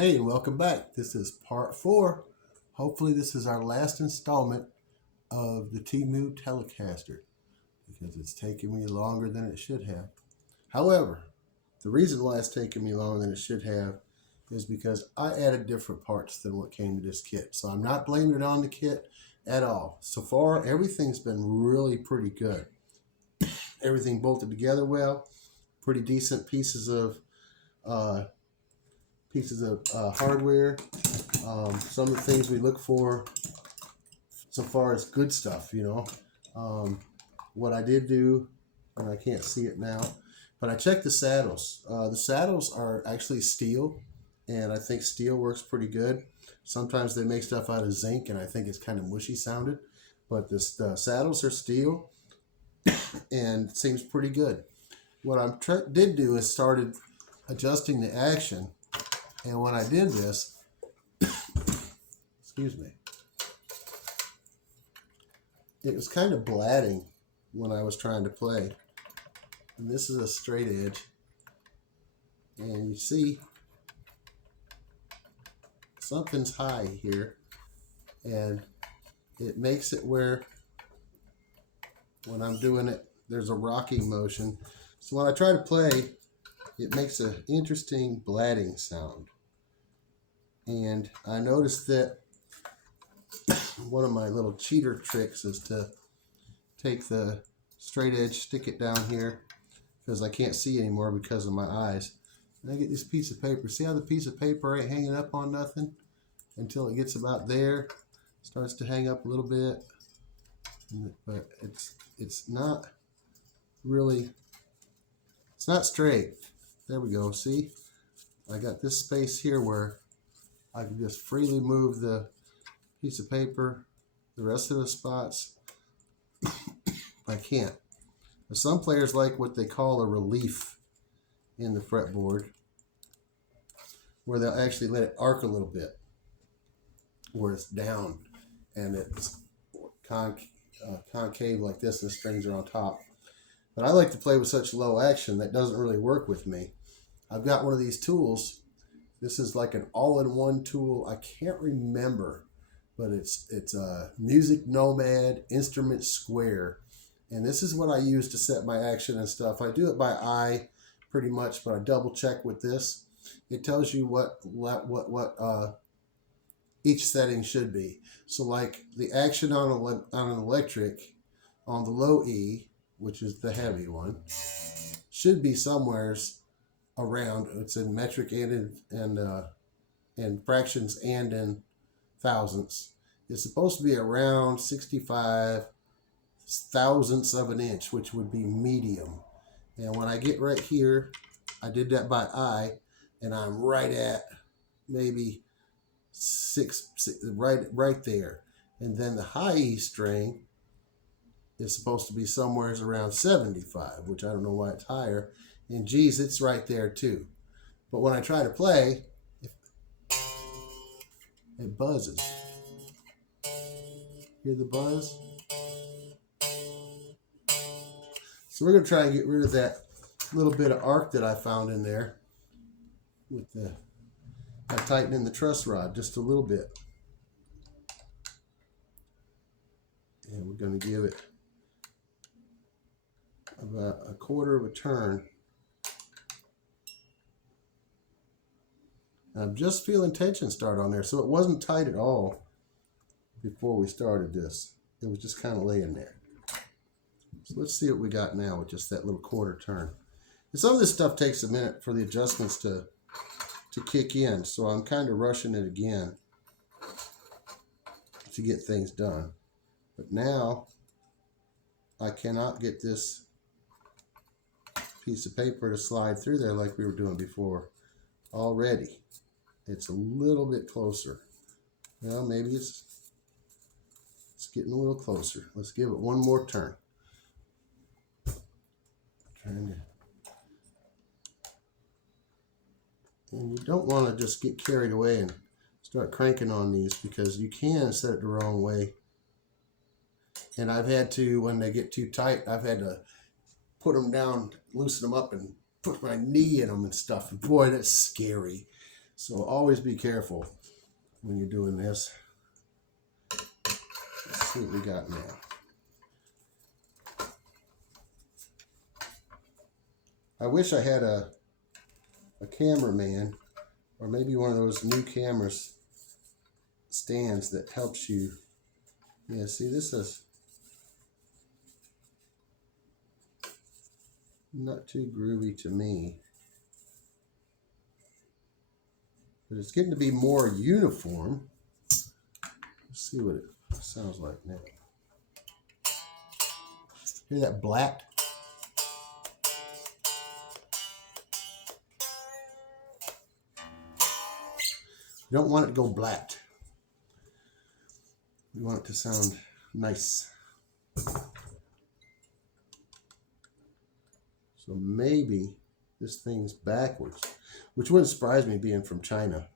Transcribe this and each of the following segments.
Hey, and welcome back. This is part 4. Hopefully this is our last installment of the Temu Telecaster because it's taken me longer than it should have. However, the reason why it's taken me longer than it should have is because I added different parts than what came to this kit. So I'm not blaming it on the kit at all. So far, everything's been really pretty good. Everything bolted together well, pretty decent pieces of hardware. Some of the things we look for so far is good stuff, what I did do, and I can't see it now, but I checked the saddles. The saddles are actually steel, and I think steel works pretty good. Sometimes they make stuff out of zinc, and I think it's kind of mushy sounded, but the saddles are steel, and it seems pretty good. What I did do is started adjusting the action. And when I did this, excuse me, it was kind of blatting when I was trying to play. And this is a straight edge. And you see, something's high here. And it makes it where, when I'm doing it, there's a rocking motion. So when I try to play, it makes an interesting blatting sound. And I noticed that one of my little cheater tricks is to take the straight edge, stick it down here, because I can't see anymore because of my eyes. And I get this piece of paper. See how the piece of paper ain't hanging up on nothing until it gets about there. Starts to hang up a little bit, but it's not really, it's not straight. There we go. See, I got this space here where I can just freely move the piece of paper. The rest of the spots, I can't. But some players like what they call a relief in the fretboard, where they'll actually let it arc a little bit, where it's down and it's concave like this, and the strings are on top. But I like to play with such low action that doesn't really work with me. I've got one of these tools. This is like an all-in-one tool. I can't remember, but it's a Music Nomad Instrument Square. And this is what I use to set my action and stuff. I do it by eye pretty much, but I double check with this. It tells you what each setting should be. So like the action on an electric, on the low E, which is the heavy one, should be somewheres around, it's in metric and in fractions and in thousandths. It's supposed to be around 65 thousandths of an inch, which would be medium. And when I get right here, I did that by eye, and I'm right at maybe right there. And then the high E string is supposed to be somewhere around 75, which I don't know why it's higher. And G's, it's right there too. But when I try to play, it buzzes. Hear the buzz? So we're going to try and get rid of that little bit of arc that I found in there by tightening the truss rod just a little bit. And we're going to give it about a quarter of a turn. And I'm just feeling tension start on there, so it wasn't tight at all before we started this. It was just kind of laying there. So let's see what we got now with just that little quarter turn. And some of this stuff takes a minute for the adjustments to kick in, so I'm kind of rushing it again to get things done. But now I cannot get this piece of paper to slide through there like we were doing before already. It's a little bit closer. Well, maybe it's getting a little closer. Let's give it one more turn. And you don't want to just get carried away and start cranking on these, because you can set it the wrong way. And I've had to, when they get too tight, I've had to put them down, loosen them up, and put my knee in them and stuff. And boy, that's scary. So always be careful when you're doing this. Let's see what we got now. I wish I had a cameraman, or maybe one of those new cameras stands that helps you. Yeah, see, this is not too groovy to me, but it's getting to be more uniform. Let's see what it sounds like now. Hear that black? You don't want it to go black. We want it to sound nice. So maybe this thing's backwards, which wouldn't surprise me being from China,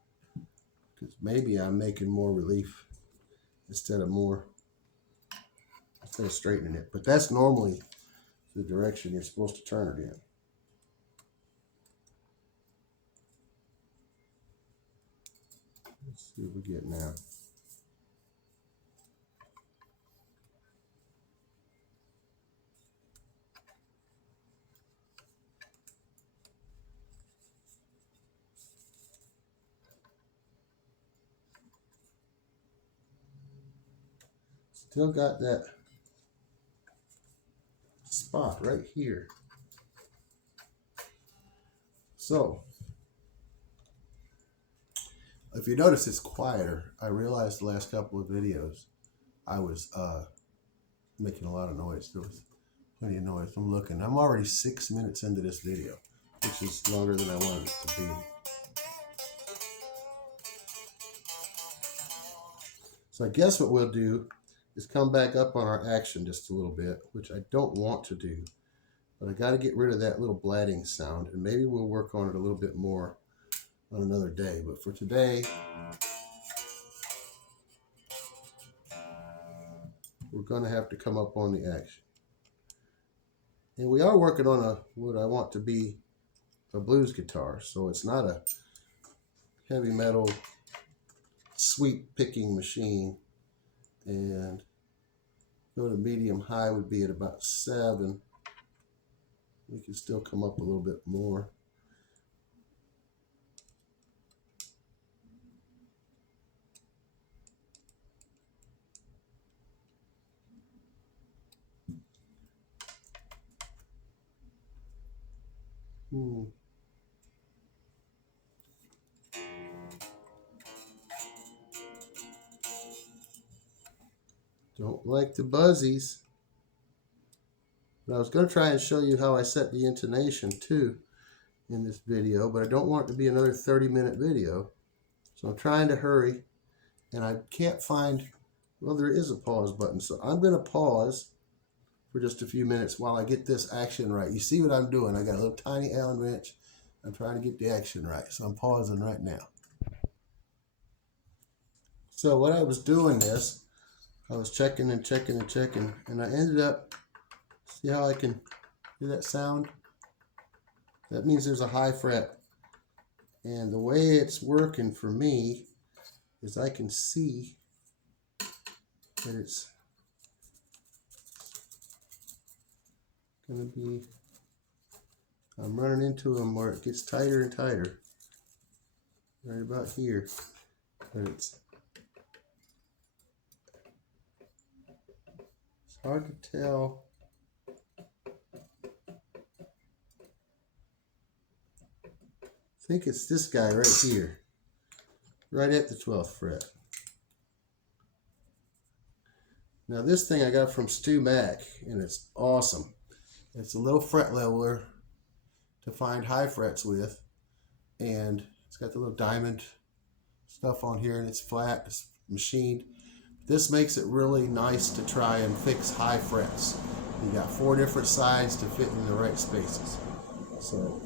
because maybe I'm making more relief instead of straightening it. But that's normally the direction you're supposed to turn it in. Let's see what we get now. Still got that spot right here. So, if you notice it's quieter, I realized the last couple of videos I was making a lot of noise. There was plenty of noise. I'm looking. I'm already 6 minutes into this video, which is longer than I wanted it to be. So I guess what we'll do is come back up on our action just a little bit, which I don't want to do, but I got to get rid of that little blatting sound, and maybe we'll work on it a little bit more on another day. But for today, we're going to have to come up on the action. And we are working on what I want to be a blues guitar, so it's not a heavy metal sweep picking machine. And go to medium high would be at about 7. We can still come up a little bit more. Don't like the buzzies. But I was going to try and show you how I set the intonation too in this video, but I don't want it to be another 30-minute video. So I'm trying to hurry, and I can't find, well, there is a pause button. So I'm going to pause for just a few minutes while I get this action right. You see what I'm doing? I got a little tiny Allen wrench. I'm trying to get the action right. So I'm pausing right now. So what I was doing is, I was checking and checking and checking, and I ended up, see how I can hear that sound? That means there's a high fret. And the way it's working for me is I can see that it's going to be, I'm running into them where it gets tighter and tighter. Right about here. But it's hard to tell. I think it's this guy right here, right at the 12th fret. Now this thing I got from Stu Mack, and it's awesome. It's a little fret leveler to find high frets with, and it's got the little diamond stuff on here, and it's flat, it's machined. This makes it really nice to try and fix high frets. You got 4 different sides to fit in the right spaces. So,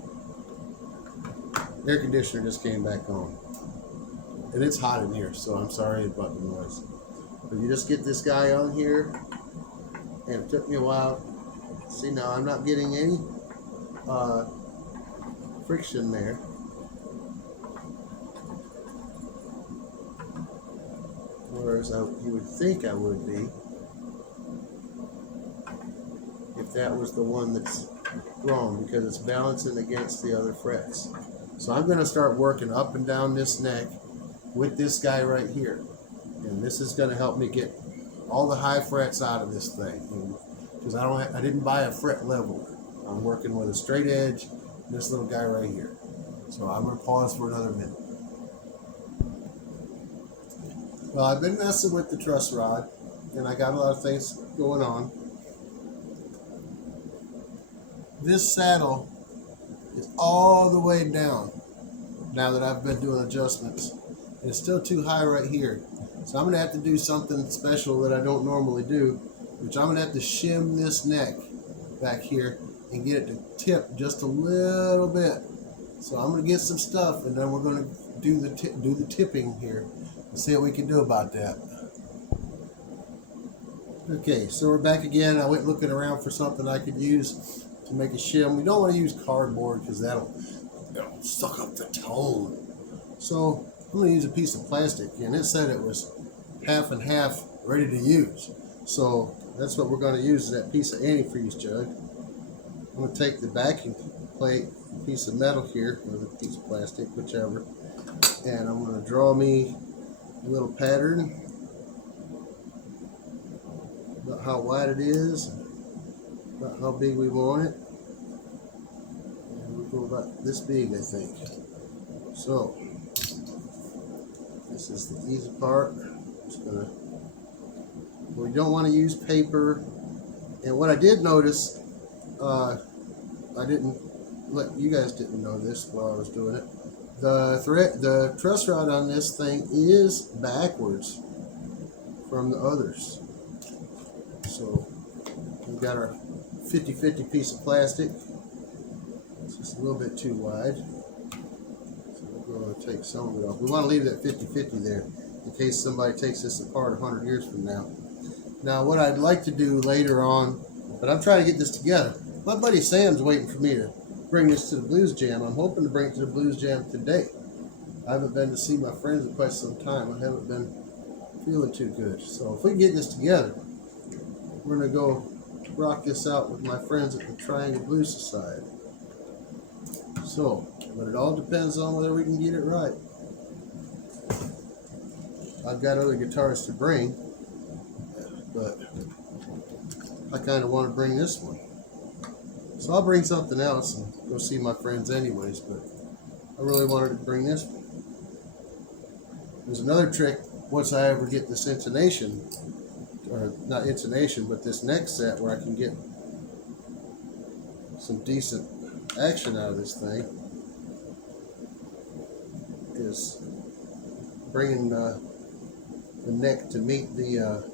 air conditioner just came back on. And it's hot in here, so I'm sorry about the noise. But you just get this guy on here, and it took me a while. See, now I'm not getting any friction there. Whereas you would think I would be if that was the one that's wrong, because it's balancing against the other frets. So I'm going to start working up and down this neck with this guy right here. And this is going to help me get all the high frets out of this thing. Because I didn't buy a fret leveler. I'm working with a straight edge, this little guy right here. So I'm going to pause for another minute. Well, I've been messing with the truss rod, and I got a lot of things going on. This saddle is all the way down now that I've been doing adjustments. And it's still too high right here. So I'm going to have to do something special that I don't normally do, which I'm going to have to shim this neck back here and get it to tip just a little bit. So I'm going to get some stuff, and then we're going to do the tipping here and see what we can do about that. Okay, so we're back again. I went looking around for something I could use to make a shim. We don't want to use cardboard because that'll suck up the tone. So I'm going to use a piece of plastic, and it said it was half and half ready to use. So that's what we're going to use, that piece of antifreeze jug. I'm going to take the backing plate, piece of metal here, or the piece of plastic, whichever, and I'm going to draw me a little pattern about how wide it is, about how big we want it, and we'll go about this big, I think. So this is the easy part. We don't want to use paper. And what I did notice, I didn't let you guys didn't know this while I was doing it. The truss rod on this thing is backwards from the others. So we've got our 50-50 piece of plastic. It's just a little bit too wide. So we're going to take some of it off. We want to leave that 50-50 there in case somebody takes this apart 100 years from now. Now what I'd like to do later on, but I'm trying to get this together. My buddy Sam's waiting for me to bring this to the Blues Jam. I'm hoping to bring it to the Blues Jam today. I haven't been to see my friends in quite some time. I haven't been feeling too good. So if we can get this together, we're going to go rock this out with my friends at the Triangle Blues Society. So, but it all depends on whether we can get it right. I've got other guitars to bring, but I kind of want to bring this one. So I'll bring something else and go see my friends anyways, but I really wanted to bring this one. There's another trick once I ever get this intonation, or not intonation, but this neck set where I can get some decent action out of this thing, is bringing the neck to meet the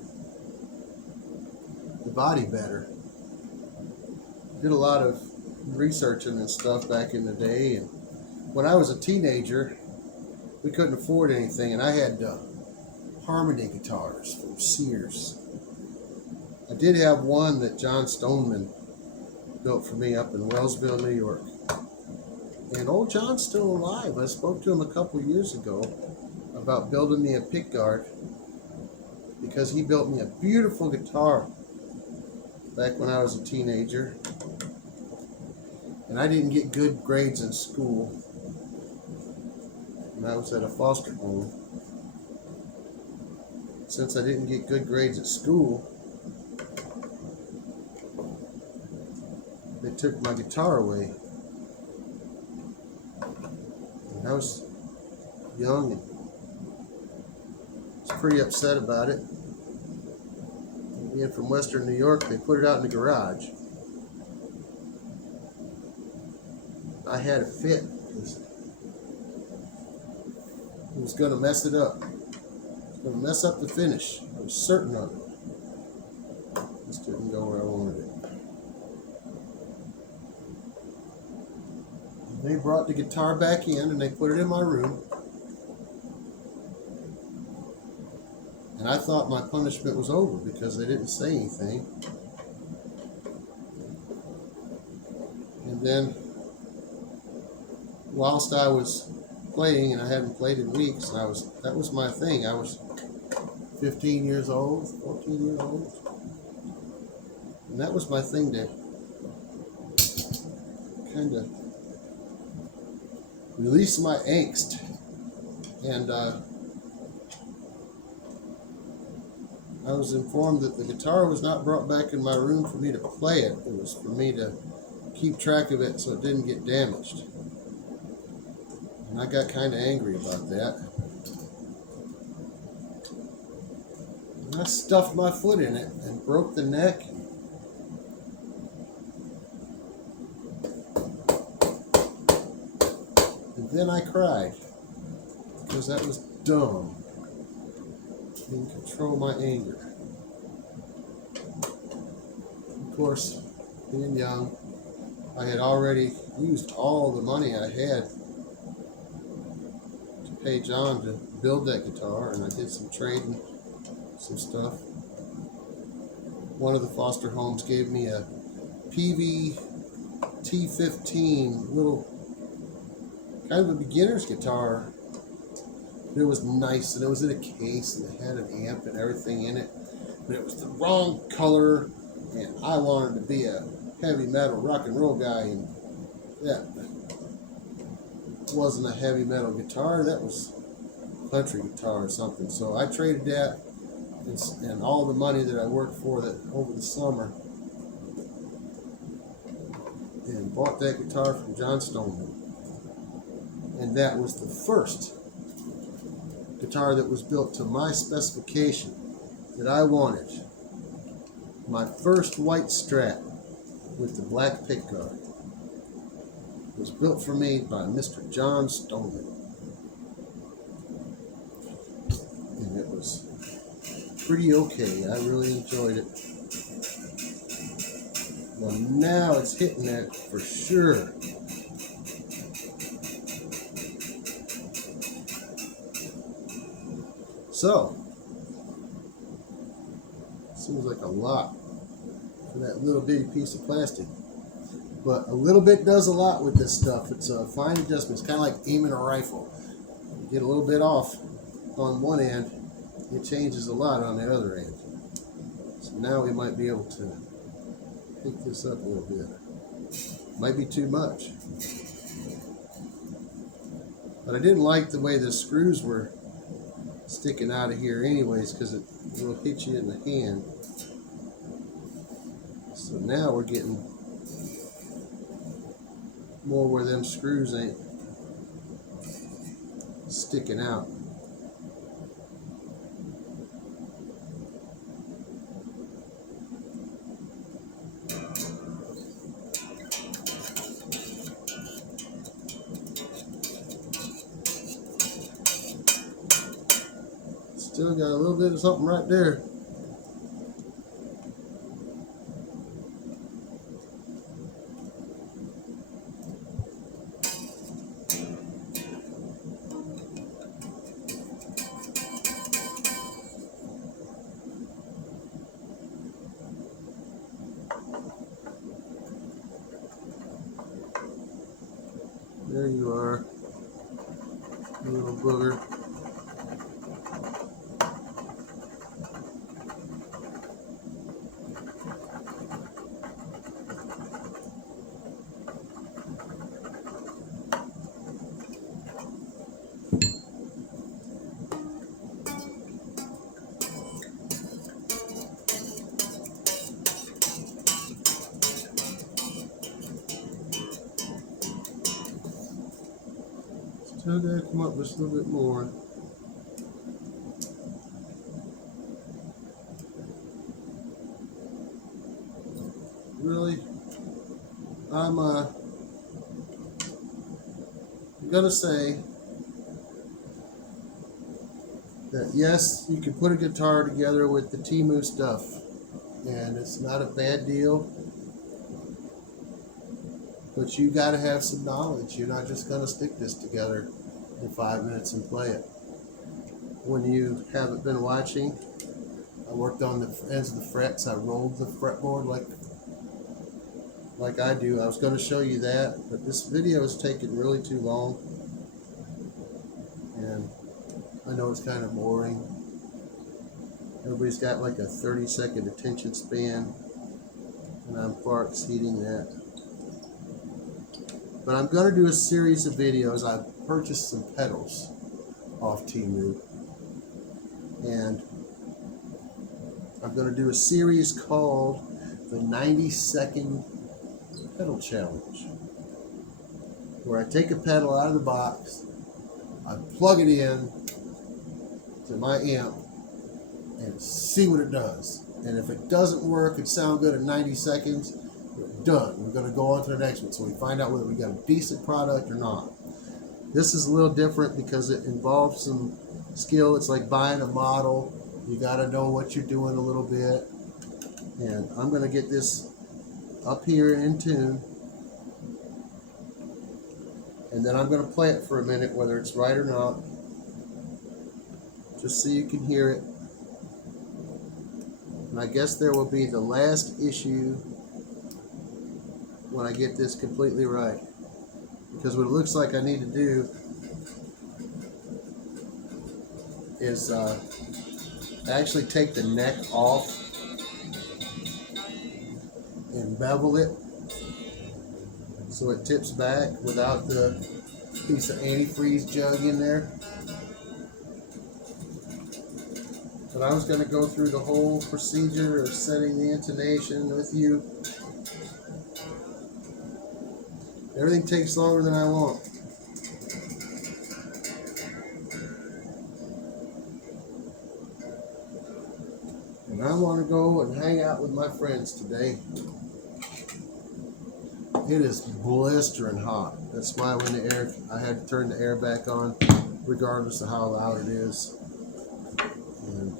body better. Did a lot of researching and stuff back in the day, and when I was a teenager we couldn't afford anything, and I had harmony guitars from Sears. I did have one that John Stoneman built for me up in Wellsville, New York, and old John's still alive. I spoke to him a couple years ago about building me a pickguard because he built me a beautiful guitar back when I was a teenager, and I didn't get good grades in school, and I was at a foster home. Since I didn't get good grades at school, they took my guitar away, and I was young and was pretty upset about it. Being from Western New York, they put it out in the garage. I had a fit because it was going to mess it up. It was going to mess up the finish. I was certain of it. Just didn't go where I wanted it. They brought the guitar back in and they put it in my room. And I thought my punishment was over because they didn't say anything. And then, whilst I was playing, and I hadn't played in weeks, that was my thing. I was 15 years old, 14 years old. And that was my thing to kind of release my angst. And I was informed that the guitar was not brought back in my room for me to play it. It was for me to keep track of it so it didn't get damaged. And I got kind of angry about that. And I stuffed my foot in it and broke the neck. And then I cried because that was dumb. Didn't control my anger. Of course, being young, I had already used all the money I had to pay John to build that guitar, and I did some trading, some stuff. One of the foster homes gave me a PV T15 little kind of a beginner's guitar. It was nice, and it was in a case, and it had an amp and everything in it, but it was the wrong color, and I wanted to be a heavy metal rock and roll guy, and that wasn't a heavy metal guitar. That was a country guitar or something. So I traded that and all the money that I worked for that over the summer and bought that guitar from John Stoneman. And that was the first guitar that was built to my specification that I wanted. My first white Strat with the black pickguard was built for me by Mr. John Stoneman. And it was pretty okay. I really enjoyed it. Well, now it's hitting that for sure. So, seems like a lot for that little bitty piece of plastic. But a little bit does a lot with this stuff. It's a fine adjustment. It's kind of like aiming a rifle. You get a little bit off on one end, it changes a lot on the other end. So now we might be able to pick this up a little bit. Might be too much. But I didn't like the way the screws were sticking out of here anyways, because it will hit you in the hand. So now we're getting more where them screws ain't sticking out. Still got a little bit of something right there. There you are, little booger. Still gotta come up just a little bit more. Really, I'm gonna say that yes, you can put a guitar together with the Temu stuff, and it's not a bad deal. But you got to have some knowledge. You're not just going to stick this together in 5 minutes and play it. When you haven't been watching, I worked on the ends of the frets. I rolled the fretboard like I do. I was going to show you that, but this video is taking really too long. And I know it's kind of boring. Everybody's got like a 30-second attention span, and I'm far exceeding that. But I'm going to do a series of videos. I purchased some pedals off Temu, and I'm going to do a series called the 90-second pedal challenge, where I take a pedal out of the box, I plug it in to my amp, and see what it does. And if it doesn't work and sound good in 90 seconds, we're done. We're going to go on to the next one, so we find out whether we got a decent product or not. This is a little different because it involves some skill. It's like buying a model. You got to know what you're doing a little bit. And I'm going to get this up here in tune, and then I'm going to play it for a minute, whether it's right or not, just so you can hear it. And I guess there will be the last issue when I get this completely right, because what it looks like I need to do is actually take the neck off and bevel it so it tips back without the piece of antifreeze jug in there. But I was going to go through the whole procedure of setting the intonation with you. Everything takes longer than I want. And I want to go and hang out with my friends today. It is blistering hot. That's why I had to turn the air back on, regardless of how loud it is. And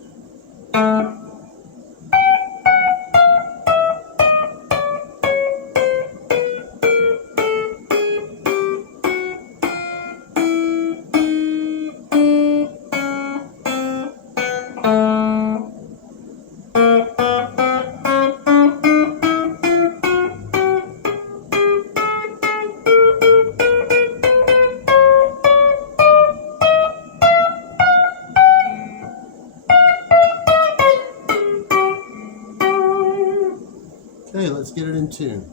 okay, let's get it in tune.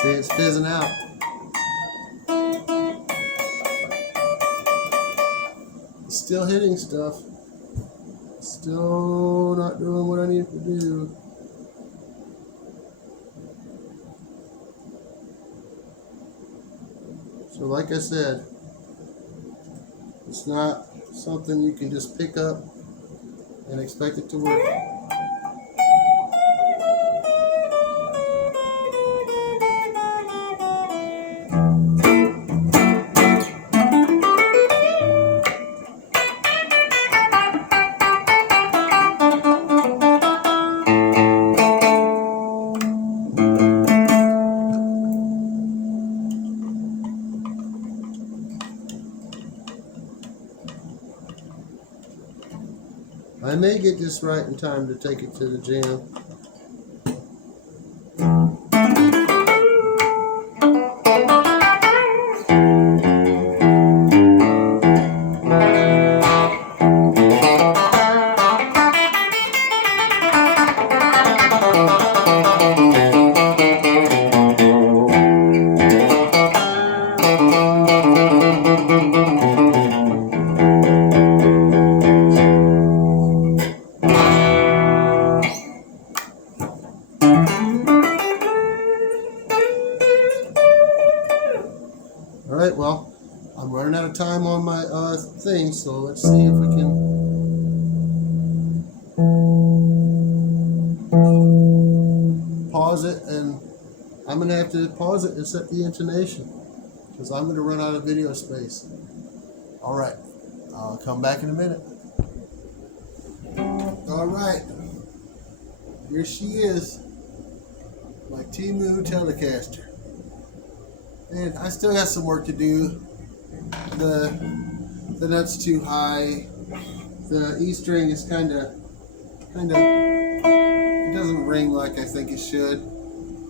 See, it's fizzing out. It's still hitting stuff. Still not doing what I need it to do. So like I said, it's not something you can just pick up and expect it to work. I may get this right in time to take it to the jam. Alright, well, I'm running out of time on my thing, so let's see if we can pause it, and I'm going to have to pause it and set the intonation because I'm going to run out of video space. Alright, I'll come back in a minute. Alright, here she is, my Temu Telecaster. And I still got some work to do. The nut's too high. The E string is kind of, it doesn't ring like I think it should.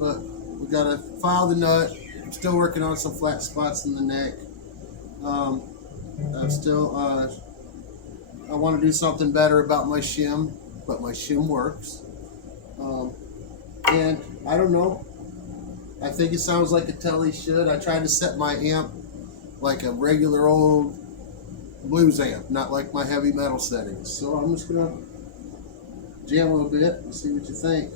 But we gotta file the nut. I'm still working on some flat spots in the neck. I'm still, I want to do something better about my shim, but my shim works. And I don't know. I think it sounds like a Tele should. I tried to set my amp like a regular old blues amp, not like my heavy metal settings. So I'm just gonna jam a little bit and see what you think.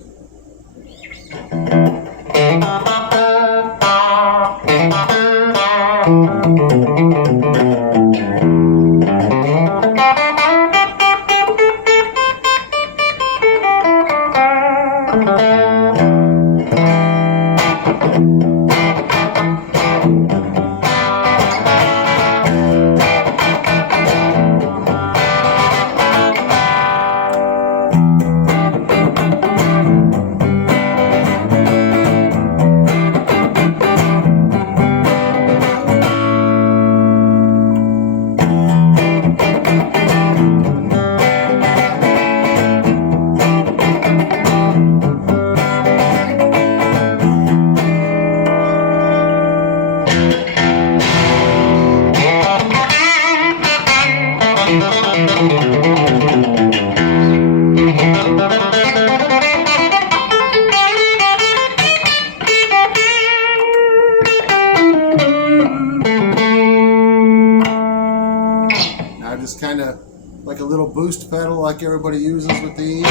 Just kind of like a little boost pedal like everybody uses with these.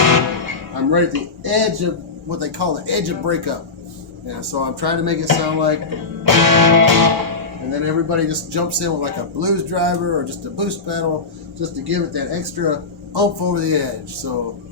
I'm right at the edge of what they call the edge of breakup. Yeah, so I'm trying to make it sound like, and then everybody just jumps in with like a blues driver or just a boost pedal just to give it that extra oomph over the edge. So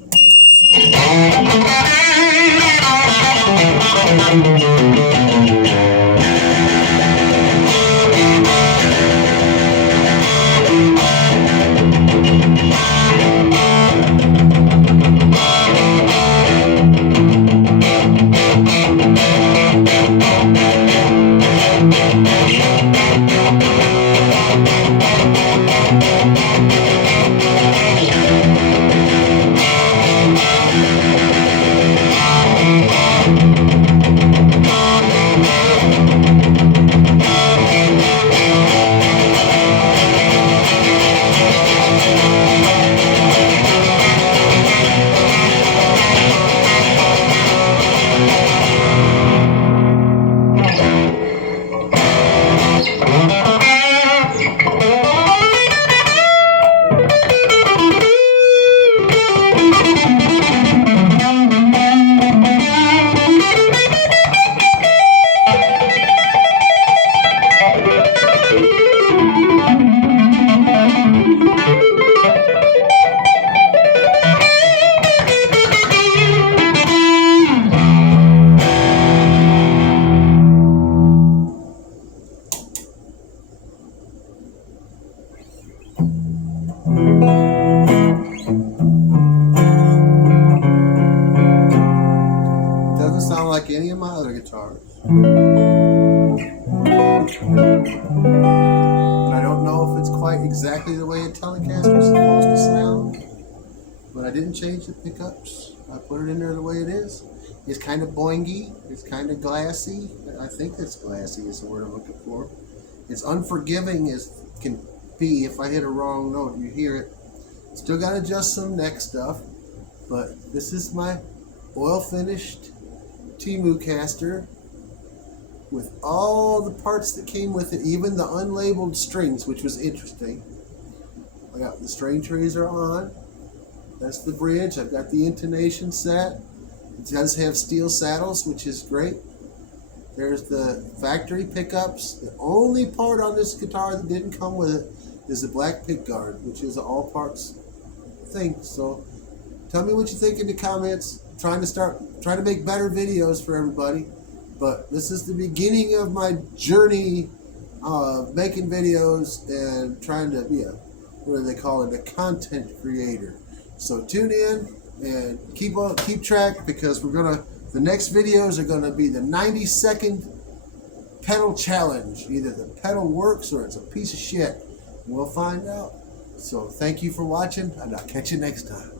like any of my other guitars. And I don't know if it's quite exactly the way a Telecaster is supposed to sound. but I didn't change the pickups. I put it in there the way it is. It's kind of boingy. It's kind of glassy. I think it's glassy is the word I'm looking for. It's unforgiving as can be. If I hit a wrong note, you hear it. Still got to adjust some neck stuff, but this is my oil finished Temu caster with all the parts that came with it, even the unlabeled strings, which was interesting. I got the string trays are on. That's the bridge. I've got the intonation set. It does have steel saddles, which is great. There's the factory pickups. The only part on this guitar that didn't come with it is the black pick guard, which is an all parts thing. So tell me what you think in the comments. Trying to make better videos for everybody. But this is the beginning of my journey making videos and trying to be a, what do they call it, a content creator. So tune in and keep track, because the next videos are gonna be the 90-second pedal challenge. Either the pedal works or it's a piece of shit. We'll find out. So thank you for watching, and I'll catch you next time.